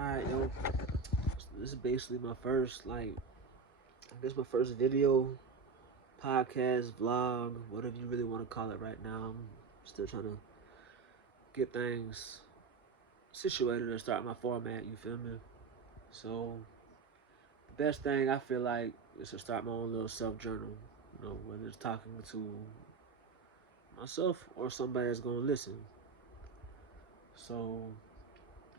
Alright, yo. This is basically my first, my first video, podcast, vlog, whatever you really want to call it right now. I'm still trying to get things situated and start my format, you feel me? So, the best thing I feel like is to start my own little self journal. Whether it's talking to myself or somebody that's going to listen. So,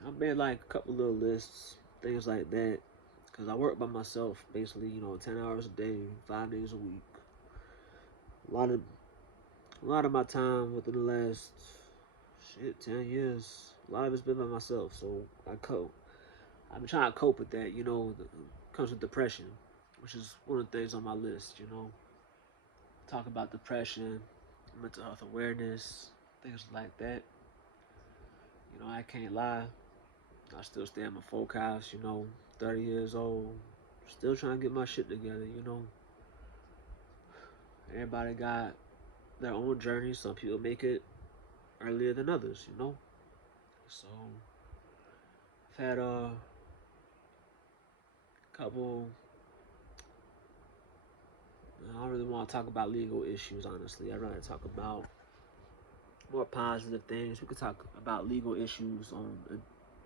I made like a couple little lists, things like that. Because I work by myself, basically, 10 hours a day, 5 days a week. A lot of a lot of my time within the last 10 years, a lot of it's been by myself. So I cope. I've been trying to cope with that. Comes with depression, which is one of the things on my list. Talk about depression, mental health awareness, things like that. I can't lie. I still stay at my folk house. 30 years old, still trying to get my shit together. Everybody got their own journey. Some people make it earlier than others. So I've had a couple. I don't really want to talk about legal issues, honestly. I'd rather talk about more positive things. We could talk about legal issues on a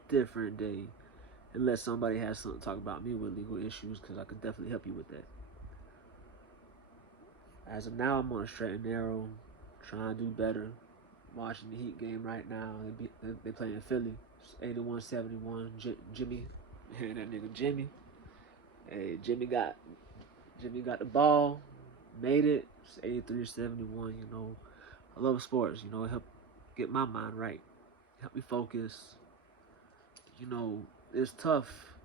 different day, unless somebody has something to talk about me with legal issues, because I could definitely help you with that. As of now, I'm on a straight and narrow, trying to do better. Watching the Heat game right now. They playing Philly. It's 81-71. Jimmy, that nigga Jimmy. Hey, Jimmy got the ball, made it. It's 83-71. I love sports. It help get my mind right, help me focus. It's tough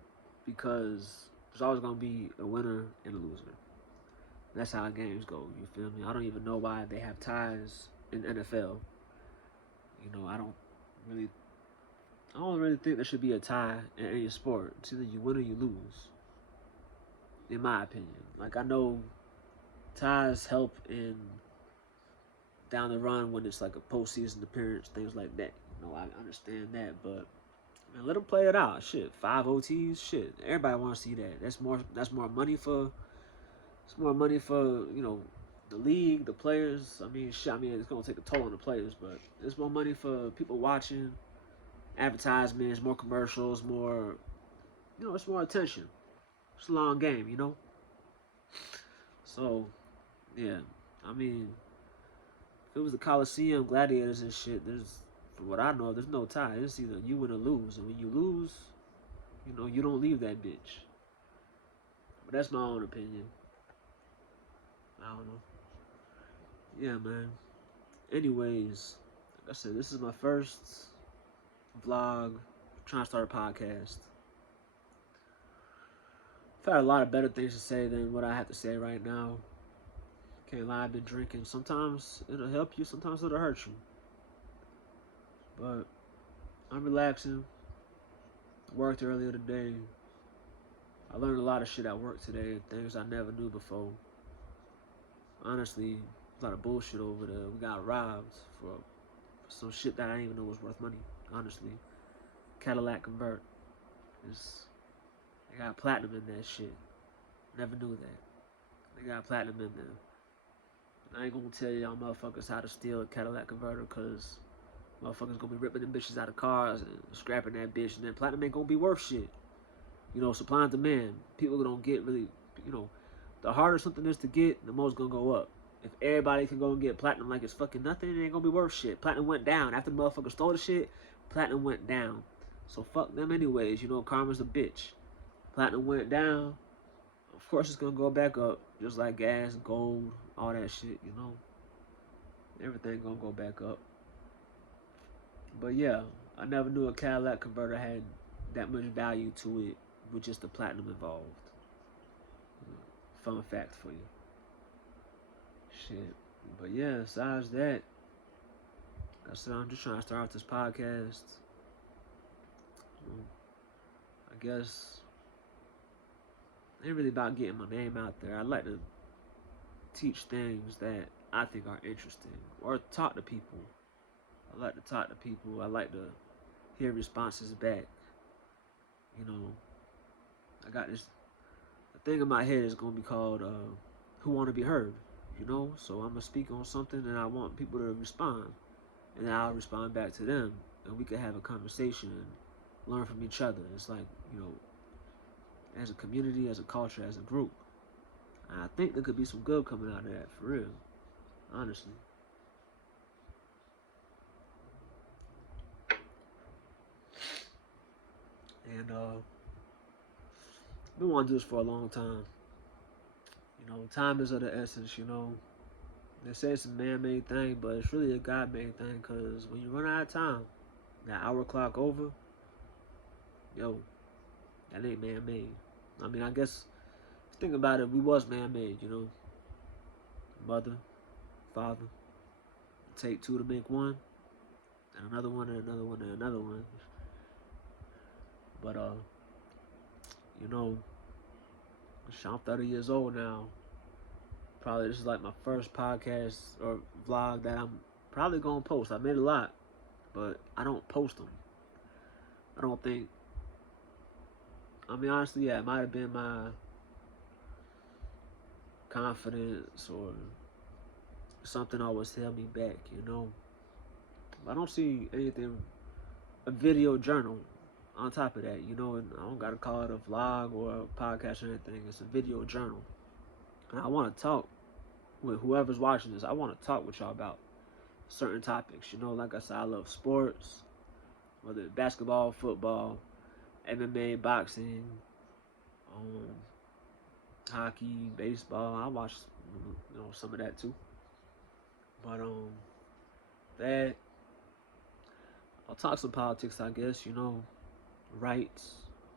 because there's always gonna be a winner and a loser. That's how games go. You feel me? I don't even know why they have ties in NFL. I don't really think there should be a tie in any sport. It's either you win or you lose, in my opinion. Like, I know ties help in down the run when it's like a postseason appearance, things like that. I understand that, but man, let them play it out. Shit, 5 OTs. Shit, everybody wants to see that. That's more. That's more money for. It's more money for the league, the players. I mean, shit. I mean, it's gonna take a toll on the players, but it's more money for people watching, advertisements, more commercials, more. It's more attention. It's a long game. So, yeah. I mean, if it was the Coliseum, gladiators and shit, from what I know, there's no tie. It's either you win or lose, and when you lose, you don't leave that bitch. But that's my own opinion. I don't know. Yeah, man. Anyways, like I said, this is my first vlog. I'm trying to start a podcast. I've had a lot of better things to say than what I have to say right now. Can't lie, I've been drinking. Sometimes it'll help you, sometimes it'll hurt you. But I'm relaxing. Worked earlier today. I learned a lot of shit at work today, things I never knew before. Honestly, a lot of bullshit over there. We got robbed for some shit that I didn't even know was worth money. Honestly, Cadillac Convert. They got platinum in that shit. Never knew that. They got platinum in there. I ain't gonna tell y'all motherfuckers how to steal a Cadillac Converter, cause motherfuckers gonna be ripping them bitches out of cars and scrapping that bitch, and then platinum ain't gonna be worth shit. Supply and demand. People don't get really, the harder something is to get, the more it's gonna go up. If everybody can go and get platinum like it's fucking nothing, it ain't gonna be worth shit. Platinum went down. After the motherfuckers stole the shit, platinum went down. So fuck them anyways. Karma's a bitch. Platinum went down. Of course it's gonna go back up. Just like gas, gold, all that shit. Everything gonna go back up. But yeah, I never knew a Cadillac converter had that much value to it with just the platinum involved. Fun fact for you. Shit. But yeah, besides that, like I said, I'm just trying to start off this podcast. I guess it ain't really about getting my name out there. I like to teach things that I think are interesting or talk to people. I like to talk to people. I like to hear responses back. You know, I got this thing in my head is gonna be called "Who Want to Be Heard." You know, so I'm gonna speak on something, and I want people to respond, and then I'll respond back to them, and we can have a conversation and learn from each other. It's like, as a community, as a culture, as a group. I think there could be some good coming out of that, for real, honestly. And I've been wanting to do this for a long time. Time is of the essence. They say it's a man-made thing, but it's really a God-made thing. Cause when you run out of time, that hour clock over, yo, that ain't man-made. I mean, I guess think about it. We was man-made. Mother, father, take two to make one, and another one, and another one, and another one. But you know, I'm 30 years old now. Probably this is like my first podcast or vlog that I'm probably gonna post. I made a lot, but I don't post them. I don't think. I mean, honestly, yeah, it might have been my confidence or something always held me back. I don't see anything, a video journal on top of that, and I don't gotta call it a vlog or a podcast or anything. It's a video journal. And I wanna talk with whoever's watching this. I wanna talk with y'all about certain topics. Like I said, I love sports, whether it's basketball, football, MMA, boxing, um, hockey, baseball. I watch some of that too. But that I'll talk some politics, I guess. Rights.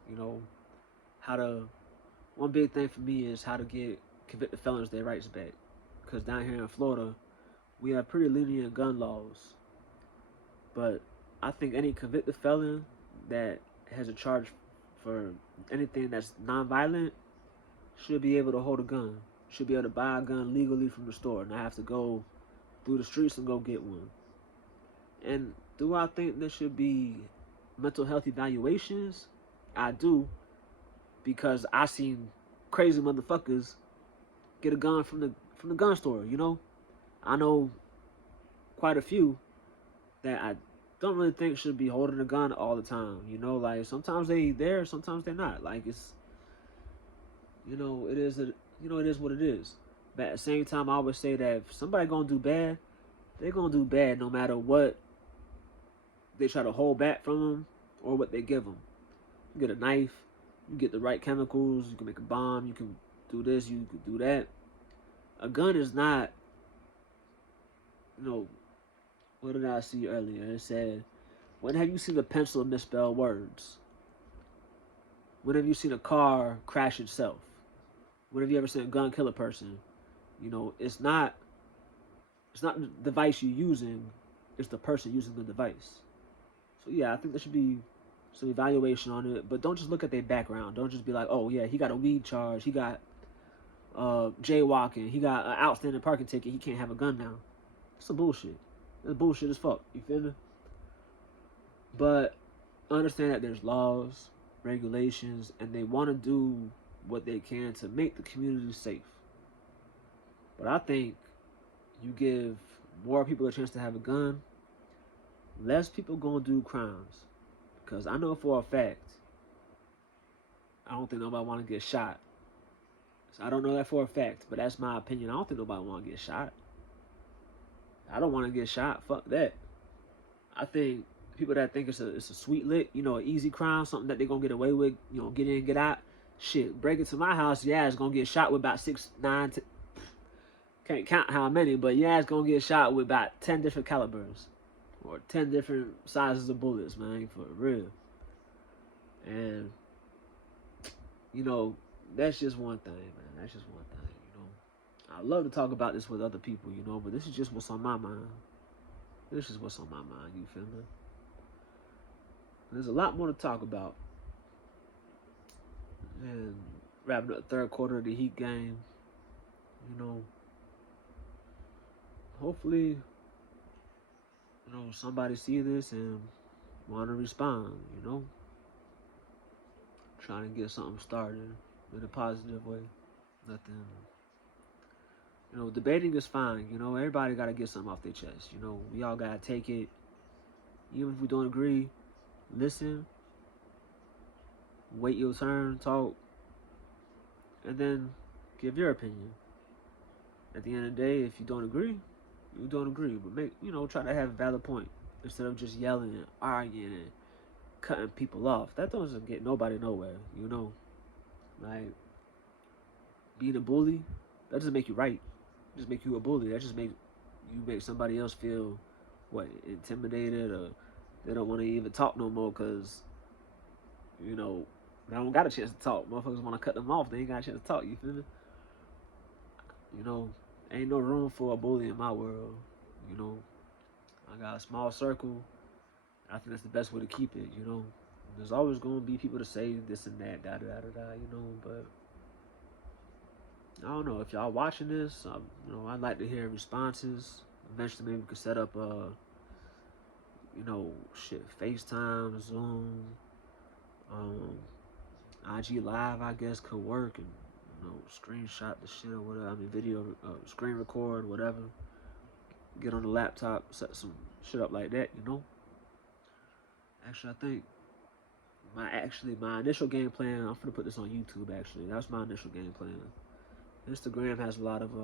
You know how to. One big thing for me is how to get convicted felons their rights back. Because down here in Florida, we have pretty lenient gun laws. But I think any convicted felon that has a charge for anything that's non-violent should be able to hold a gun. Should be able to buy a gun legally from the store, not have to go through the streets and go get one. And do I think there should be mental health evaluations? I do, because I seen crazy motherfuckers get a gun from the gun store. I know quite a few that I don't really think should be holding a gun all the time. Like sometimes they there, sometimes they're not. Like it's, it is it is what it is. But at the same time, I always say that if somebody gonna do bad, they're gonna do bad no matter what they try to hold back from them or what they give them. You get a knife, you get the right chemicals, you can make a bomb, you can do this, you can do that. A gun is not, what did I see earlier? It said, when have you seen a pencil misspell words? When have you seen a car crash itself? When have you ever seen a gun kill a person? It's not the device you're using, it's the person using the device. So yeah, I think there should be some evaluation on it, but don't just look at their background. Don't just be like, oh yeah, he got a weed charge, he got jaywalking, he got an outstanding parking ticket, he can't have a gun now. That's some bullshit. That's bullshit as fuck. You feel me? But understand that there's laws, regulations, and they want to do what they can to make the community safe. But I think you give more people a chance to have a gun, less people gonna do crimes. Because I know for a fact, I don't think nobody want to get shot. So I don't know that for a fact, but that's my opinion. I don't think nobody want to get shot. I don't want to get shot. Fuck that. I think people that think it's a sweet lick, an easy crime, something that they're gonna get away with, get in, get out. Shit, break into my house, yeah, it's gonna get shot with about 6, 9, can't count how many, but yeah, it's gonna get shot with about 10 different calibers. Or 10 different sizes of bullets, man, for real. And, that's just one thing, man. That's just one thing. I love to talk about this with other people, but this is just what's on my mind. This is what's on my mind, you feel me? There's a lot more to talk about. And wrapping up the third quarter of the Heat game, hopefully, somebody see this and want to respond, trying to get something started in a positive way. Nothing. Debating is fine. Everybody got to get something off their chest. We all got to take it. Even if we don't agree, listen, wait your turn, talk, and then give your opinion. At the end of the day, if you don't agree, you don't agree. But try to have a valid point instead of just yelling and arguing and cutting people off. That doesn't get nobody nowhere. Like being a bully, that doesn't make you right. It just make you a bully. That just make somebody else feel intimidated, or they don't want to even talk no more because they don't got a chance to talk. Motherfuckers want to cut them off. They ain't got a chance to talk. You feel me? Ain't no room for a bully in my world. I got a small circle. I think that's the best way to keep it. There's always going to be people to say this and that, da da da da. But I don't know if y'all watching this. I'd like to hear responses. Eventually, maybe we could set up FaceTime, Zoom, IG Live, I guess, could work, and screenshot the shit or whatever. I mean, video, screen record, whatever. Get on the laptop, set some shit up like that. Actually, I think my initial game plan. I'm gonna put this on YouTube. Actually, that's my initial game plan. Instagram has a lot of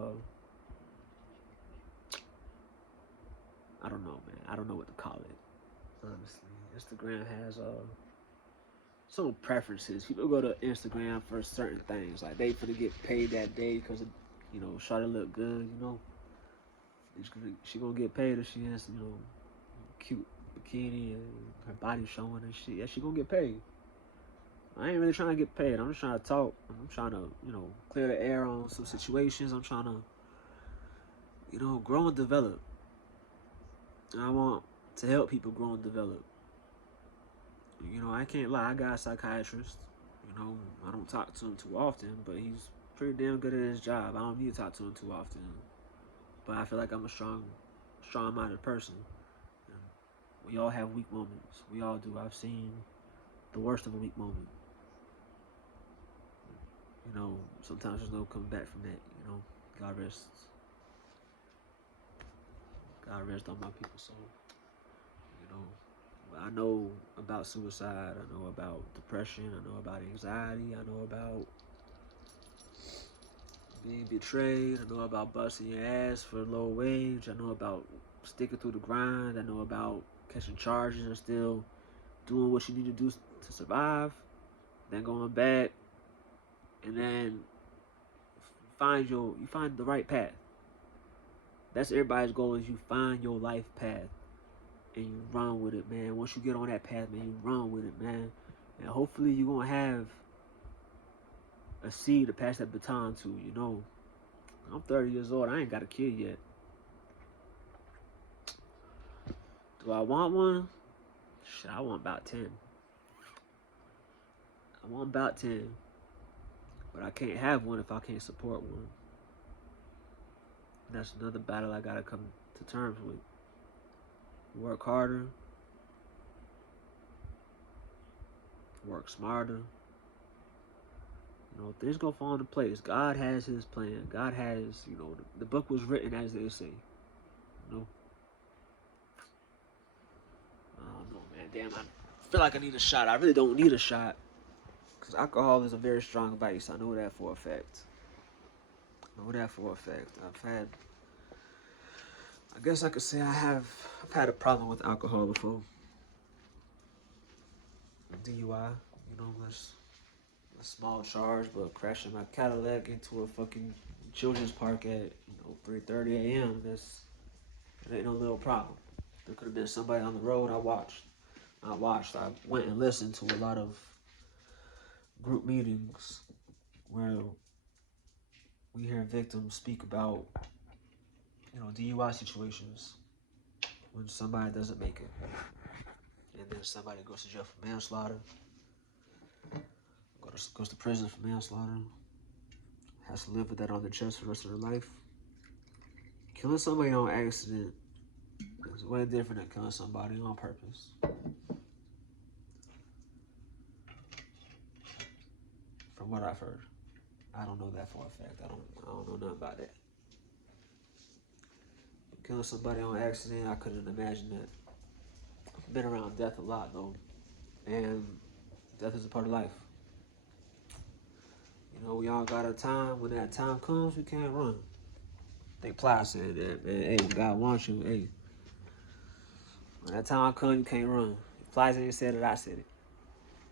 I don't know, man. I don't know what to call it. Honestly, Instagram has some preferences. People go to Instagram for certain things, like they finna get paid that day because shawty look good. She gonna get paid if she has cute bikini and her body showing and shit. Yeah, she gonna get paid. I ain't really trying to get paid. I'm just trying to talk. I'm trying to clear the air on some situations. I'm trying to grow and develop. And I want to help people grow and develop. I can't lie. I got a psychiatrist. I don't talk to him too often, but he's pretty damn good at his job. I don't need to talk to him too often. But I feel like I'm a strong-minded person. And we all have weak moments. We all do. I've seen the worst of a weak moment. Sometimes there's no coming back from that. God rest on my people's soul. I know about suicide. I know about depression. I know about anxiety. I know about being betrayed. I know about busting your ass for a low wage. I know about sticking through the grind. I know about catching charges and still doing what you need to do to survive. Then going back, and then you find the right path. That's everybody's goal, is you find your life path and you run with it, man. Once you get on that path, man, you run with it, man. And hopefully you're gonna have a seed to pass that baton to. I'm 30 years old. I ain't got a kid yet. Do I want one? Shit, I want about 10. I want about 10. But I can't have one if I can't support one. And that's another battle I gotta come to terms with. Work harder. Work smarter. Things gonna fall into place. God has his plan. God has, the book was written, as they say. I don't know, man. Damn, I feel like I need a shot. I really don't need a shot. Because alcohol is a very strong vice. I know that for a fact. I guess I could say I've had a problem with alcohol before. DUI, that's a small charge, but crashing my Cadillac into a fucking children's park at 3:30 a.m. That ain't no little problem. There could have been somebody on the road. I went and listened to a lot of group meetings where we hear victims speak about DUI situations when somebody doesn't make it, and then somebody goes to jail for manslaughter, goes to prison for manslaughter, has to live with that on their chest for the rest of their life. Killing somebody on accident is way different than killing somebody on purpose. from what I've heard. I don't know that for a fact. I don't know nothing about that. Killing somebody on accident, I couldn't imagine that. I've been around death a lot though, and death is a part of life. You know, we all got a time. When that time comes, we can't run. I think Ply said that, man. Hey, God wants you. Hey, when that time comes, you can't run. Ply ain't said it, I said it.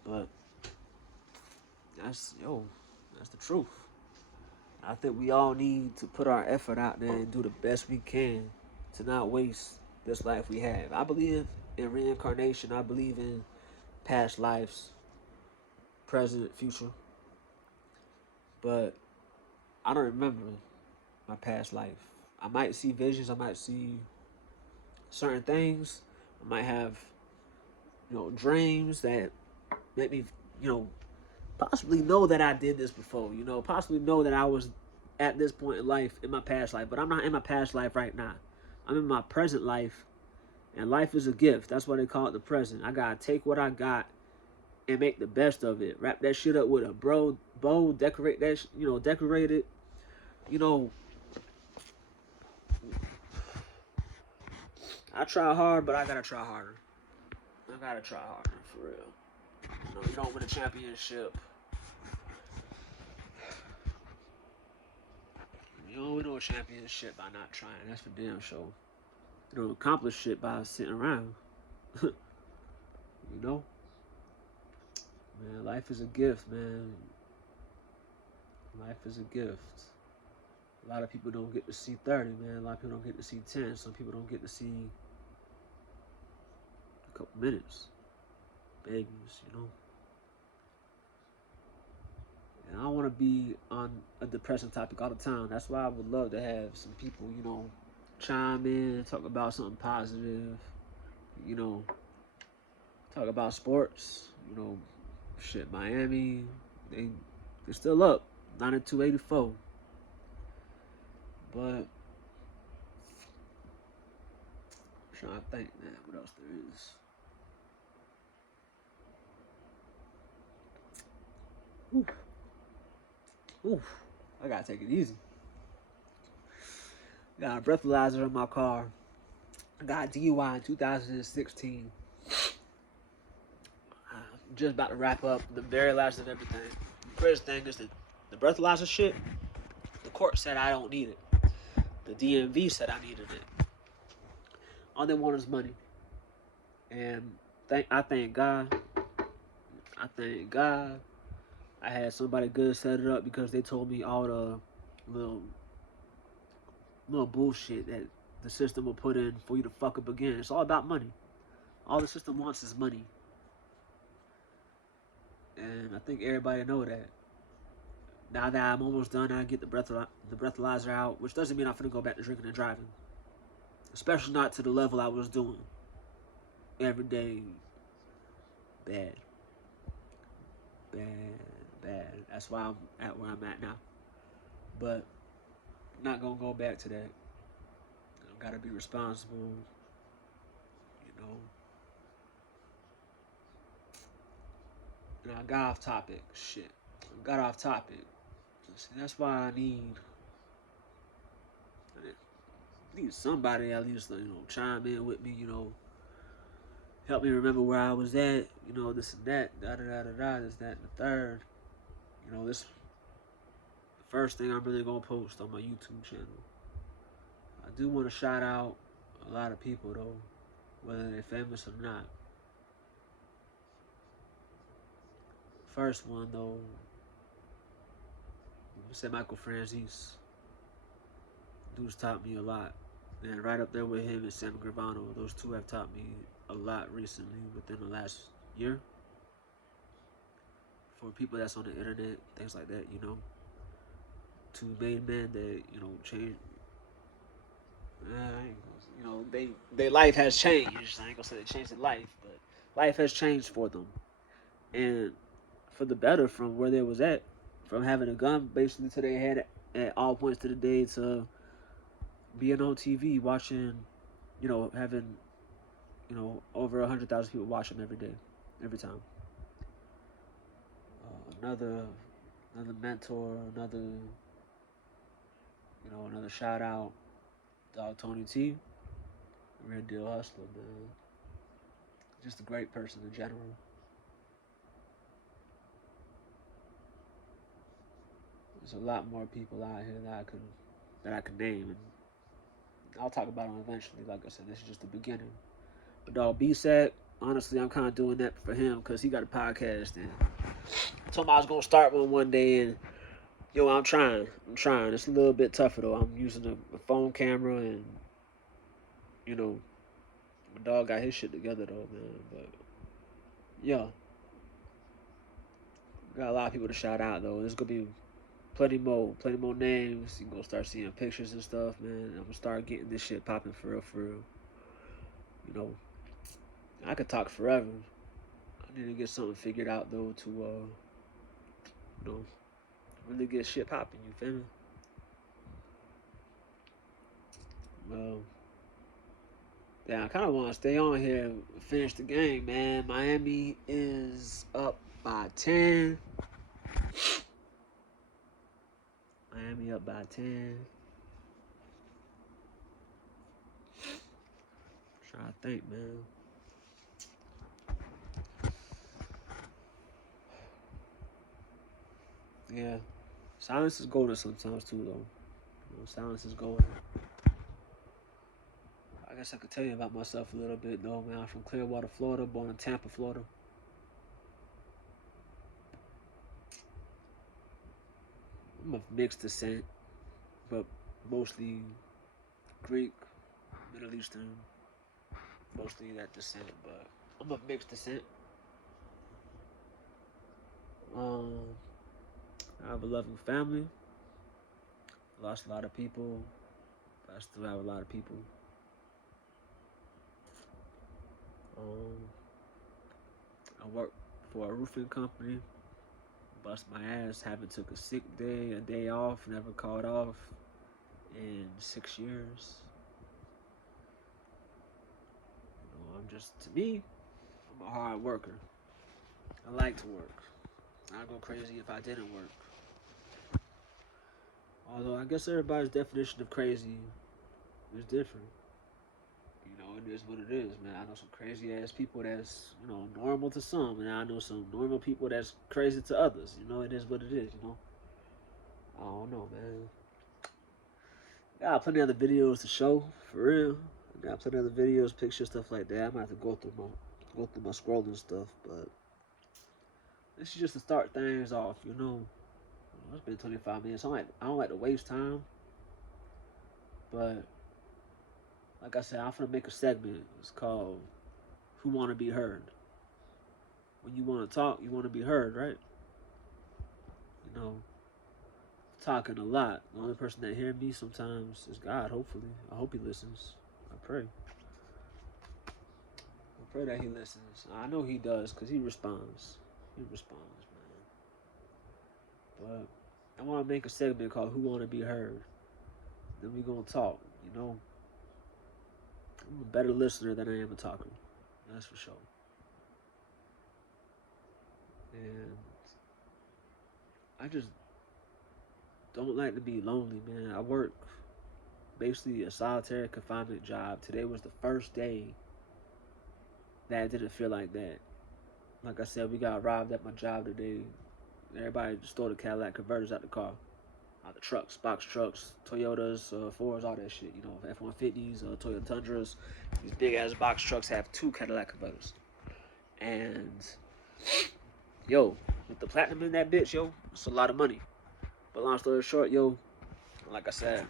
But that's the truth. I think we all need to put our effort out there and do the best we can to not waste this life we have. I believe in reincarnation. I believe in past lives, present, future. But I don't remember my past life. I might see visions. I might see certain things. I might have, dreams that make me, possibly know that I did this before. Possibly know that I was at this point in life in my past life. But I'm not in my past life right now. I'm in my present life, and life is a gift. That's why they call it the present. I gotta take what I got and make the best of it. Wrap that shit up with a bow, decorate that, decorate it. I try hard, but I gotta try harder. I gotta try harder, for real. You don't win a championship. You don't win a championship by not trying. That's for damn sure. You don't accomplish shit by sitting around. Man, life is a gift, man. Life is a gift. A lot of people don't get to see 30, man. A lot of people don't get to see 10. Some people don't get to see a couple minutes. Babies, And I don't want to be on a depressing topic all the time. That's why I would love to have some people, chime in, talk about something positive, talk about sports, shit, Miami, they're still up, 92-84. But I'm trying to think, man, what else there is. Oof, I gotta take it easy. Got a breathalyzer in my car. I got a DUI in 2016. I'm just about to wrap up the very last of everything. The crazy thing is that the breathalyzer shit, the court said I don't need it. The DMV said I needed it. All they want is money. And I thank God. I had somebody good set it up because they told me all the little bullshit that the system will put in for you to fuck up again. It's all about money. All the system wants is money. And I think everybody know that. Now that I'm almost done, I get the breathalyzer out, which doesn't mean I'm finna go back to drinking and driving. Especially not to the level I was doing. Every day. Bad. That's why I'm at where I'm at now. But I'm not gonna go back to that. I gotta be responsible. And I got off topic. Shit. I got off topic. See, that's why I need somebody at least, chime in with me, help me remember where I was at, this and that, this, that, and the third. This the first thing I'm really gonna post on my YouTube channel. I do want to shout out a lot of people though, whether they're famous or not. First one though, I say Michael Franzese. Dude's taught me a lot. And right up there with him is Sam Gravano. Those two have taught me a lot recently within the last year. For people that's on the internet, things like that, two main men that, change. Their life has changed. I ain't gonna say they changed their life, but life has changed for them. And for the better from where they was at. From having a gun basically to their head at all points of the day to being on TV watching, having, over 100,000 people watch them every day, every time. Another another mentor, another shout out, Dog Tony T, real deal hustler, man. Just a great person in general. There's a lot more people out here that I could name, and I'll talk about them eventually. Like I said, this is just the beginning. But dog, BSAC, honestly, I'm kind of doing that for him because he got a podcast, and I told him I was gonna start one day, and yo, I'm trying. It's a little bit tougher though. I'm using a phone camera, and you know, my dog got his shit together though, man. But yeah, got a lot of people to shout out though. There's gonna be plenty more names. You can go start seeing pictures and stuff, man. I'm gonna start getting this shit popping for real, for real. You know, I could talk forever. I need to get something figured out though to you know, really get shit popping. You feel me? Well, yeah, I kind of want to stay on here and finish the game, man. Miami is up by 10. Miami up by 10. Trying to think, man. Yeah, silence is golden sometimes too, though. You know, silence is golden. I guess I could tell you about myself a little bit, though, man. I'm from Clearwater, Florida, born in Tampa, Florida. I'm of mixed descent, but mostly Greek, Middle Eastern, mostly that descent. But I'm of mixed descent. Um, I have a loving family. Lost a lot of people, but I still have a lot of people. Um, I work for a roofing company. Bust my ass. Haven't took a sick day, a day off. Never called off in 6 years. You know, I'm just, to me, I'm a hard worker. I like to work. I'd go crazy if I didn't work. Although I guess everybody's definition of crazy is different. You know, it is what it is, man. I know some crazy ass people that's, normal to some, and I know some normal people that's crazy to others. You know, it is what it is, you know. I don't know, man. Got plenty other videos to show, for real. Got plenty other videos, pictures, stuff like that. I might have to go through my scrolling stuff, but this is just to start things off, you know. It's been 25 minutes. I don't like to waste time, but like I said, I'm gonna make a segment. It's called "Who Want to Be Heard." When you want to talk, you want to be heard, right? You know, talking a lot. The only person that hears me sometimes is God. Hopefully, I hope He listens. I pray. I pray that He listens. I know He does because He responds. He responds, man. But I want to make a segment called "Who Want to Be Heard." Then we gonna talk. You know, I'm a better listener than I am a talker. That's for sure. And I just don't like to be lonely, man. I work basically a solitary confinement job. Today was the first day that it didn't feel like that. Like I said, we got robbed at my job today. Everybody just stole the Cadillac converters out the car, out the trucks, box trucks, Toyotas, Fords, all that shit. You know, F-150s, Toyota Tundras. These big ass box trucks have 2 Cadillac converters. And yo, with the platinum in that bitch, yo, it's a lot of money. But long story short, yo, like I said,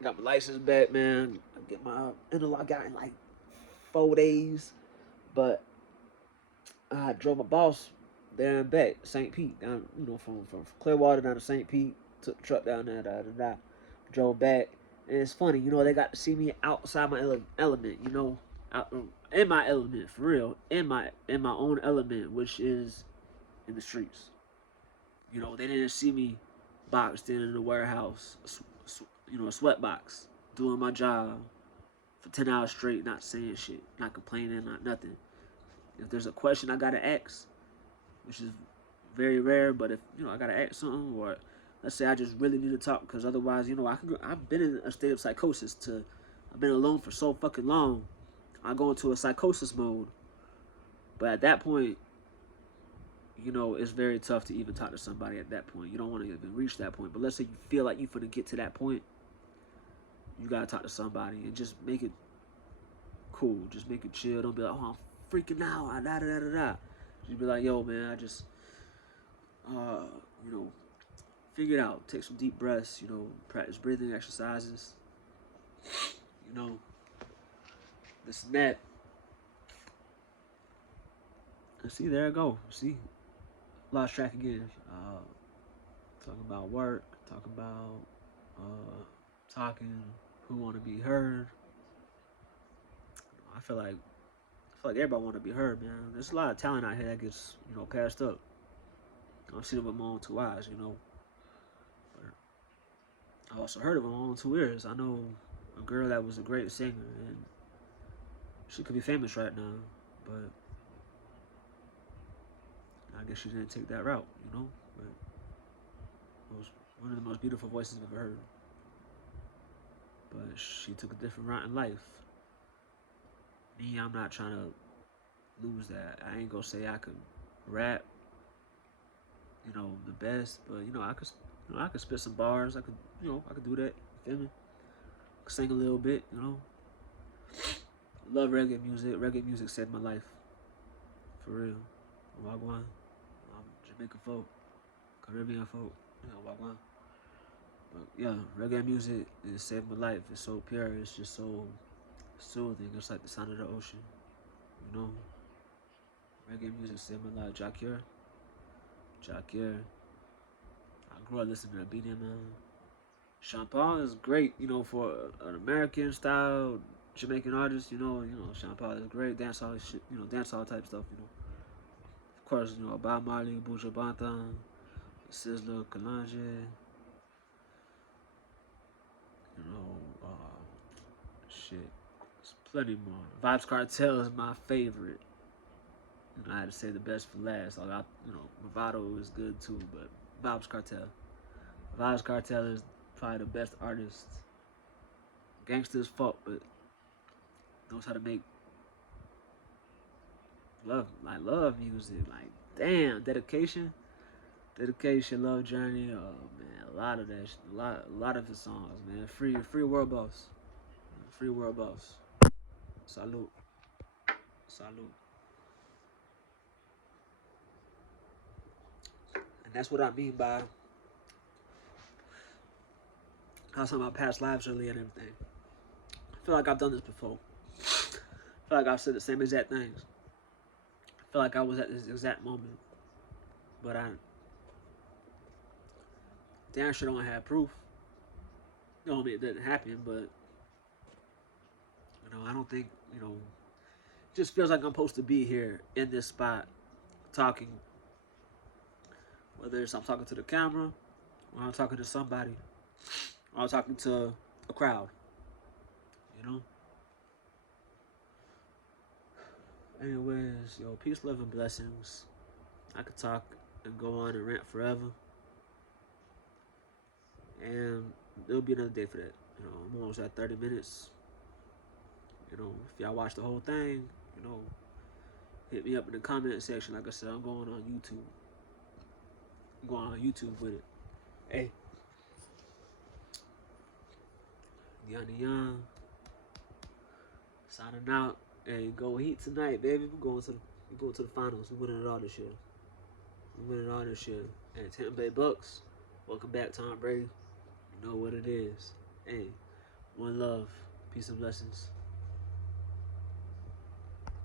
I got my license back, man. I get my interlock got in like 4 days, but I drove my boss there and back, St. Pete, down, from Clearwater down to St. Pete. Took the truck down there, drove back, and it's funny, they got to see me outside my element, out, in my element, for real, in my own element, which is in the streets. They didn't see me boxed in the warehouse, a sweat box, doing my job for 10 hours straight, not saying shit, not complaining, not nothing. If there's a question I gotta ask, which is very rare. But if I gotta ask something, or let's say I just really need to talk, because otherwise, I've been in a state of psychosis. I've been alone for so fucking long. I go into a psychosis mode. But at that point, it's very tough to even talk to somebody at that point. You don't want to even reach that point. But let's say you feel like you're going to get to that point, you got to talk to somebody and just make it cool. Just make it chill. Don't be like, oh, I'm freaking out. Da, da, da, da, da. Just be like, yo, man, I just, figure it out. Take some deep breaths, practice breathing exercises, this and that. And see, there I go. See, lost track again. Talking about work, talking about talking, who want to be heard. I feel like everybody want to be heard, man. There's a lot of talent out here that gets passed up. I've seen it with my own two eyes, But I also heard it with my own two ears. I know a girl that was a great singer, and she could be famous right now, but I guess she didn't take that route, But it was one of the most beautiful voices I've ever heard. But she took a different route in life. Me, I'm not trying to lose that. I ain't gonna say I could rap, the best, but I could spit some bars. I could do that. You feel me? I could sing a little bit. Love reggae music. Reggae music saved my life, for real. Wagwan, Jamaican folk, Caribbean folk, Wagwan. But yeah, reggae music is saved my life. It's so pure. It's just so soothing. It's like the sound of the ocean. Reggae music saved my life. Jakir. I grew up listening to Beanie Man. Sean Paul is great, for an American style Jamaican artist. Sean Paul is great. Dancehall shit, dancehall type stuff. Of course, Bob Marley, Buju Banton, Sizzla, Kalonji. Shit. There's plenty more. Vybz Kartel is my favorite. I had to say the best for last. Mavado is good too, but Vybz Kartel. Vybz Kartel is probably the best artist. Gangsters fuck, but knows how to make love music. Like, damn, dedication, love journey. Oh man, a lot of that, a lot of his songs, man. Free world boss, free world boss. Salute. And that's what I mean by I was talking about past lives earlier and everything. I feel like I've done this before. I feel like I've said the same exact things. I feel like I was at this exact moment, but I damn sure don't have proof. I mean it didn't happen, but I don't think it just feels like I'm supposed to be here in this spot talking. Whether it's I'm talking to the camera, or I'm talking to somebody, or I'm talking to a crowd. Anyways, peace, love, and blessings. I could talk and go on and rant forever. And there'll be another day for that. I'm almost at 30 minutes. If y'all watch the whole thing, hit me up in the comment section. Like I said, I'm going on YouTube. I'm going on YouTube with it. Hey. Young. Signing out. Hey, go Heat tonight, baby. We're going to the finals. We're winning it all this year. And Tampa Bay Bucks. Welcome back, Tom Brady. You know what it is. Hey, one love. Peace and blessings.